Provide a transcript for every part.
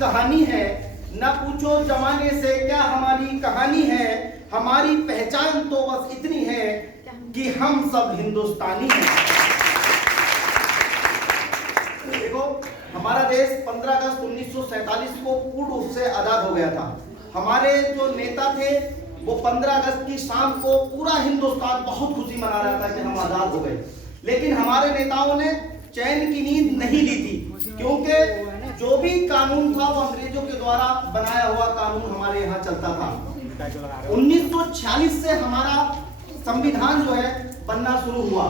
कहानी है, न पूछो जमाने से क्या हमारी कहानी है, हमारी पहचान तो बस इतनी है कि हम सब हिंदुस्तानी हैं। देखो, हमारा देश 15 अगस्त 1947 को पूर्ण रूप से आजाद हो गया था। हमारे जो नेता थे वो 15 अगस्त की शाम को पूरा हिंदुस्तान बहुत खुशी मना रहा था कि हम आजाद हो गए, लेकिन हमारे नेताओं ने चैन की नींद नहीं ली थी, क्योंकि जो भी कानून था वो अंग्रेजों के द्वारा बनाया हुआ कानून हमारे यहाँ चलता था। 1946 से हमारा संविधान जो है बनना शुरू हुआ।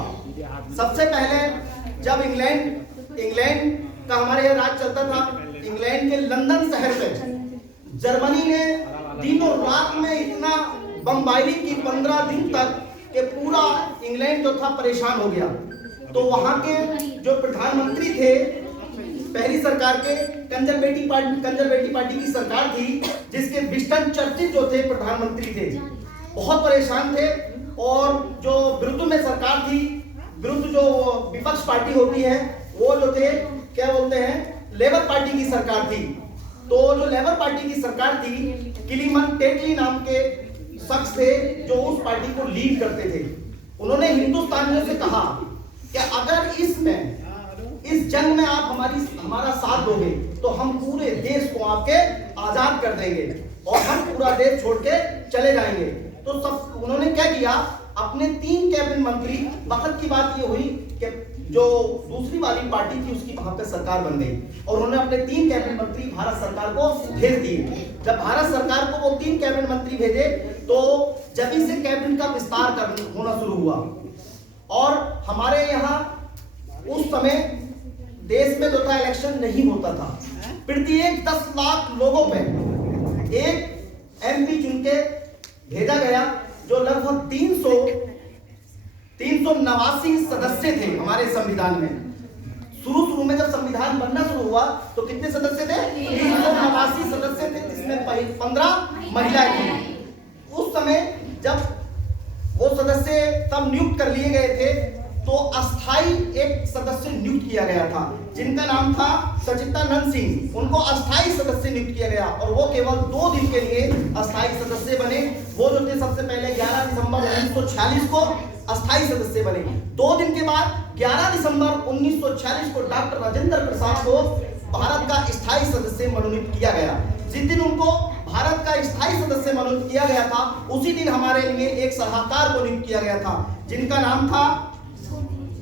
सबसे पहले जब इंग्लैंड का हमारे यहाँ राज चलता था, इंग्लैंड के लंदन शहर में जर्मनी ने दिनों रात में इतना बमबारी की 15 दिन तक कि पूरा इंग्लैंड जो था परेशान हो गया। तो वहां के जो प्रधानमंत्री थे पहली सरकार के, कंजरवेटिव पार्टी की सरकार थी, जिसके विंस्टन चर्चिल जो थे प्रधानमंत्री थे, बहुत परेशान थे। और जो विरुद्ध में सरकार थी, विरुद्ध जो विपक्ष पार्टी होती है, वो जो थे क्या बोलते हैं, लेबर पार्टी की सरकार थी। तो जो लेबर पार्टी की सरकार थी, क्लीमेंट टेटली नाम के शख्स थे जो उस पार्टी को लीड करते थे। उन्होंने हिंदुस्तानियों से कहा कि अगर इस जंग में आप हमारा साथ दोगे तो हम पूरे देश को आपके आजाद कर देंगे और हम पूरा देश छोड़ के चले जाएंगे। तो सब उन्होंने क्या किया, अपने 3 कैबिनेट मंत्री, वक्त की बात ये हुई कि जो दूसरी वाली पार्टी थी उसकी वहां पे सरकार बन गई और उन्होंने अपने 3 कैबिनेट मंत्री भारत सरकार को भेज दिए। जब भारत सरकार को वो 3 कैबिनेट मंत्री भेजे तो जब से कैबिनेट का विस्तार होना शुरू हुआ। और हमारे यहाँ उस समय देश में जो था इलेक्शन नहीं होता था, प्रत्येक 10 लाख लोगों पे एक एमपी चुन के भेजा गया, जो लगभग 389 सदस्य थे हमारे संविधान में। शुरू में जब संविधान बनना शुरू हुआ तो कितने सदस्य थे? 389 सदस्य थे, जिसमें 15 महिलाएं थी। उस समय जब वो सदस्य तब नियुक्त कर लिए गए थे तो अस्थाई एक सदस्य नियुक्त किया गया था, जिनका नाम था सचिदानंद सिंह। उनको अस्थाई सदस्य नियुक्त किया गया और वो केवल 2 दिन के लिए अस्थाई सदस्य बने। वो जो थे सबसे पहले 11 दिसंबर 1946 को अस्थाई सदस्य बने। 2 दिन के बाद 11 दिसंबर 1946 को डॉक्टर राजेंद्र प्रसाद को भारत का स्थायी सदस्य मनोनीत किया गया। जिस दिन उनको भारत का स्थायी सदस्य मनोनीत किया गया था, उसी दिन हमारे लिए एक सलाहकार को नियुक्त किया गया था, जिनका नाम था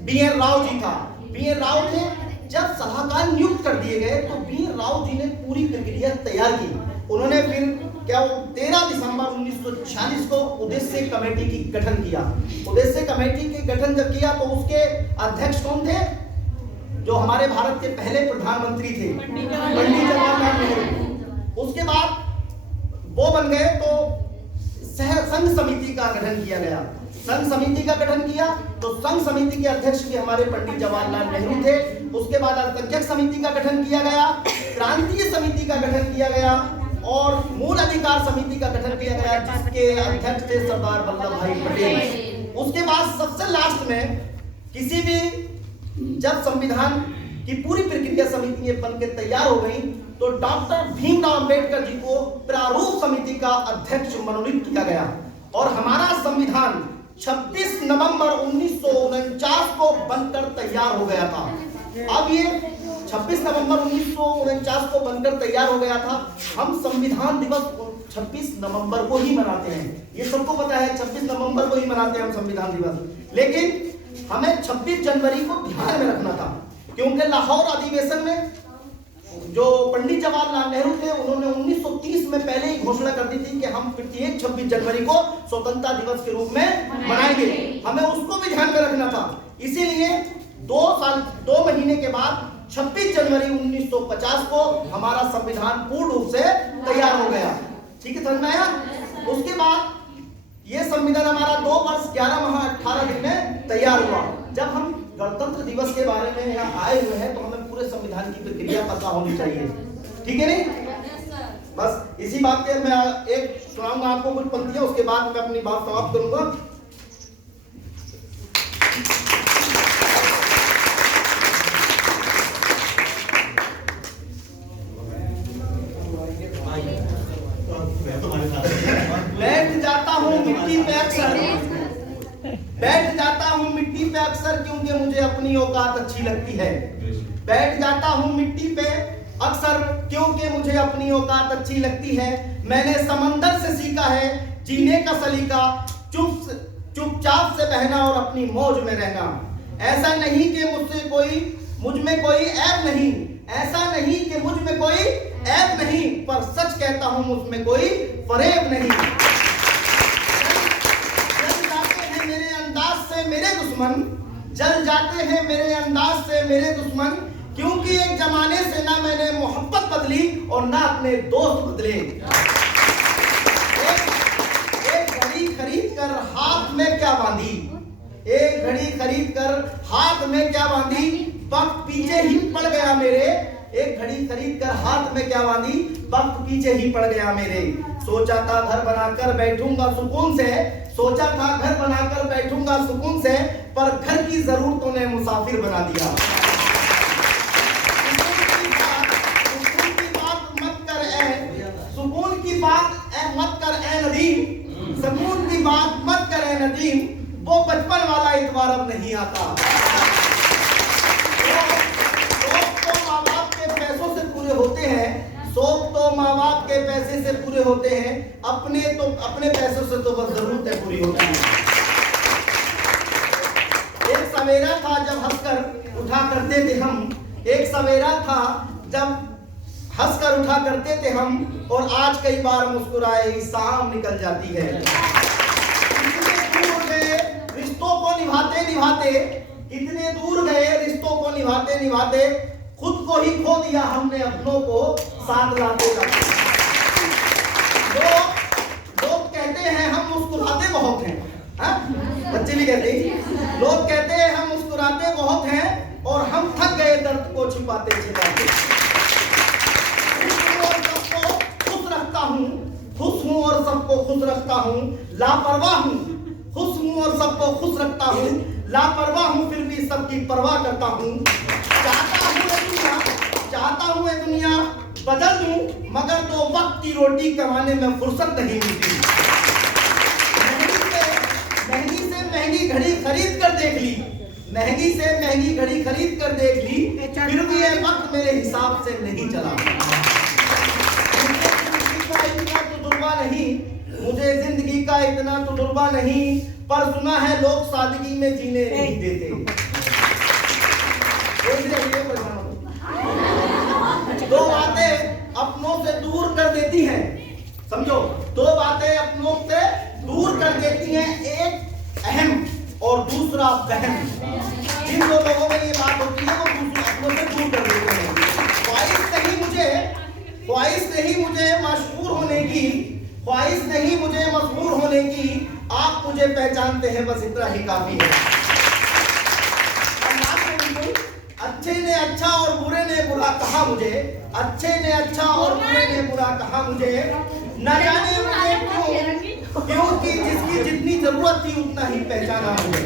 बी.एन. राव जी था। बी.एन. राव थे। जब सलाहकार नियुक्त कर दिए गए तो बी.एन. राव जी ने पूरी प्रक्रिया तैयार की। उन्होंने फिर 13 दिसंबर 1946 को उद्देश्य कमेटी की गठन किया। उद्देश्य कमेटी के गठन जब किया तो उसके अध्यक्ष कौन थे? जो हमारे भारत के पहले प्रधानमंत्री थे, पंडित जवाहरलाल नेहरू। उसके बाद वो बन गए तो संघ समिति का गठन किया गया। संघ समिति का गठन किया तो संघ समिति के अध्यक्ष भी हमारे पंडित जवाहरलाल नेहरू थे। उसके बाद अल्पसंख्यक समिति का गठन किया गया, प्रांतीय समिति का गठन किया गया और मूल अधिकार समिति का गठन किया गया, जिसके अध्यक्ष थे सरदार वल्लभ भाई पटेल। उसके बाद सबसे लास्ट में किसी भी जब संविधान की पूरी प्रक्रिया समितियां बनकर तैयार हो गई तो डॉक्टर भीमराव अंबेडकर जी को प्रारूप समिति का अध्यक्ष मनोनीत किया गया और हमारा संविधान 26 नवंबर 1949 को बनकर तैयार हो गया था। अब ये 26 नवंबर 1949 को बनकर तैयार हो गया था। हम संविधान दिवस 26 नवंबर को ही मनाते हैं, ये सबको पता है, 26 नवंबर को ही मनाते हैं हम संविधान दिवस। लेकिन हमें 26 जनवरी को ध्यान में रखना था, क्योंकि लाहौर अधिवेशन में जो पंडित जवाहरलाल नेहरू थे, उन्होंने 1930 में पहले ही घोषणा कर दी थी कि हम प्रत्येक 26 जनवरी को स्वतंत्रता दिवस के रूप में मनाएंगे। हमें उसको भी ध्यान में रखना था। इसीलिए 2 महीने के बाद 26 जनवरी 1950 को हमारा संविधान पूर्ण रूप से तैयार हो गया। ठीक है, समझ में आया? उसके बाद ये संविधान हमारा 2 वर्ष 11 माह 18 दिन में तैयार हुआ। जब हम गणतंत्र दिवस के बारे में यहाँ आए हुए हैं तो हमें पूरे संविधान की प्रक्रिया पता होनी चाहिए। ठीक है नहीं? बस इसी बात पे मैं एक सुनाऊंगा आपको कुछ पंक्तियां, उसके बाद मैं अपनी बात समाप्त करूंगा। हूँ मिट्टी पे अक्सर, बैठ जाता हूँ मिट्टी पे अक्सर, क्योंकि मुझे अपनी औकात अच्छी लगती है। बैठ जाता हूँ मिट्टी पे अक्सर, क्योंकि मुझे अपनी औकात अच्छी लगती है। मैंने समंदर से सीखा है जीने का सलीका, चुपचाप से बहना और अपनी मौज में रहना। ऐसा नहीं कि मुझ में कोई ऐब नहीं, ऐसा नहीं कि मुझ में कोई ऐब नहीं, पर सच कहता हूं मुझ में कोई फरेब नहीं। जल जाते हैं मेरे अंदाज से मेरे दुश्मन, जल जाते हैं मेरे अंदाज से मेरे दुश्मन, क्योंकि एक जमाने से ना मैंने मोहब्बत बदली और ना अपने दोस्त बदले। एक घड़ी खरीद कर हाथ में क्या बांधी, एक घड़ी खरीद कर हाथ में क्या बांधी, वक्त पीछे ही पड़ गया मेरे। एक घड़ी खरीद कर हाथ में क्या बांधी, वक्त पीछे ही पड़ गया मेरे। सोचा था घर बनाकर बैठूंगा सुकून से, सोचा था घर बनाकर बैठूंगा सुकून से, पर घर की जरूरतों ने मुसाफिर बना दिया। सुकून की बात मत कर ए नदीम, सुकून की बात मत कर ए नदीम, वो बचपन वाला इतवार अब नहीं आता। शौक तो माँ बाप के पैसों से पूरे होते हैं, शौक तो माँ बाप के पैसे से पूरे होते हैं, अपने पैसों से तो बस जरूरतें पूरी होती हैं। एक सवेरा था जब हंसकर उठा करते थे हम, एक सवेरा था जब हंसकर उठा करते थे हम, और आज कई बार मुस्कुराए शाम निकल जाती है। रिश्तों को निभाते निभाते, इतने दूर गए रिश्तों को निभाते निभाते, खुद को ही खो दिया हमने अपनों को साथ लाते लाते। लोग कहते हैं हम मुस्कुराते बहुत हैं, बच्चे भी कहते हैं, लोग कहते हैं हम मुस्कुराते बहुत हैं, और हम थक गए दर्द को छिपाते छिपाते। खुश हूँ और सबको खुश रखता हूँ, लापरवाह हूँ, खुश हूँ और सबको खुश रखता हूँ, लापरवाह हूँ फिर भी सबकी परवाह करता हूँ। चाहता हूँ ये दुनिया बदल दूं, मगर तो वक्त की रोटी कमाने में फुर्सत नहीं मिलती। महंगी से महंगी घड़ी खरीद कर देख ली, महंगी से महंगी घड़ी खरीद कर देख ली, फिर भी ये वक्त मेरे हिसाब से नहीं चला। नहीं, मुझे जिंदगी का इतना तजुर्बा नहीं, पर सुना है लोग सादगी में जीने नहीं देते। दो बातें अपनों से दूर कर देती हैं, समझो, दो बातें अपनों से दूर कर देती हैं, एक अहम और दूसरा वहम। जिन दो लोगों में ये बात होती है वो दूसरे अपनों से दूर कर देते हैं। ख्वाहिश नहीं मुझे मशहूर होने की, ख्वाहिश नहीं मुझे मशहूर होने की, आप मुझे पहचानते हैं बस इतना ही काफी है। अच्छे ने अच्छा और बुरे ने बुरा कहा मुझे, अच्छे ने अच्छा और बुरे ने बुरा कहा मुझे, न जाने मुझे क्यों, क्योंकि जिसकी जितनी जरूरत थी उतना ही पहचाना मुझे।